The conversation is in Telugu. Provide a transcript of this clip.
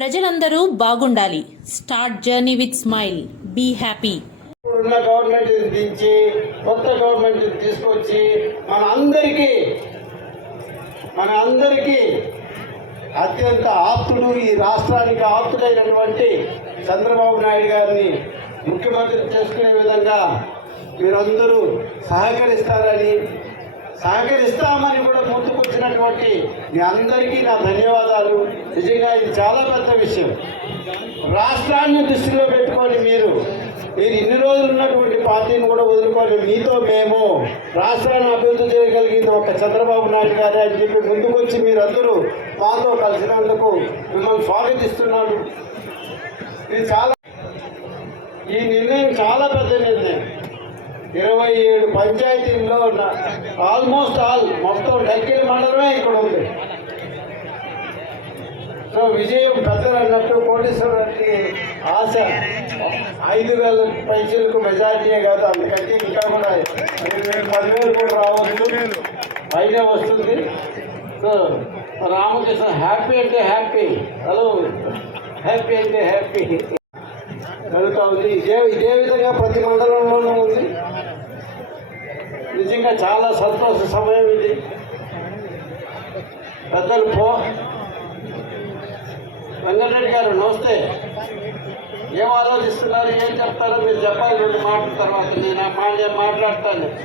ప్రజలందరూ బాగుండాలి. Start journey with smile be happy ఉన్న గవర్నమెంట్ దించి కొత్త గవర్నమెంట్ తీసుకొచ్చి మన అందరికీ మన అందరికీ అత్యంత ఆప్తుడు ఈ రాష్ట్రానికి ఆప్తుడైనటువంటి చంద్రబాబు నాయుడు గారిని ముఖ్యమంత్రి చేసుకునే విధంగా మీరందరూ సహకరిస్తారని సహకరిస్తామని కూడా ముందుకొచ్చినటువంటి మీ అందరికీ నా ధన్యవాదాలు. నిజంగా ఇది చాలా పెద్ద విషయం. రాష్ట్రాన్ని దృష్టిలో పెట్టుకొని మీరు మీరు ఇన్ని రోజులు ఉన్నటువంటి పార్టీని కూడా వదులుకోండి మీతో మేము రాష్ట్రాన్ని అభివృద్ధి చేయగలిగింది ఒక చంద్రబాబు నాయుడు గారే అని చెప్పి ముందుకొచ్చి మీరందరూ మాతో కలిసినందుకు మిమ్మల్ని స్వాగతిస్తున్నాను. ఇది చాలా ఈ నిర్ణయం చాలా పెద్ద నిర్ణయం. ఇరవై ఏడు పంచాయతీల్లో ఆల్మోస్ట్ ఆల్ మొత్తం డక్కిల మండలమే ఇక్కడ ఉంది. సో విజయం పెద్దలు అన్నట్టు కోటేశ్వరరావుకి ఆశ. ఐదు వేల పైసలకు మెజారిటీయే కాదు అందుకంటే ఇంకా కూడా పదివేలు కూడా రావచ్చు. పైనే వస్తుంది. సో రామకృష్ణ హ్యాపీ అంటే హ్యాపీ. హలో. హ్యాపీ అంటే హ్యాపీ. జరుగుతూ ఉంది. ఇదే ఇదే విధంగా ప్రతి మండలంలోనూ ఉంది. నిజంగా చాలా సంతోష సమయం ఇది. పెద్దలు పో. వెంకటరెడ్డి గారు నమస్తే. ఏం ఆలోచిస్తున్నారు ఏం చెప్తారో మీరు చెప్పాలి రెండు మాటల తర్వాత నేను మాట మాట్లాడతాను.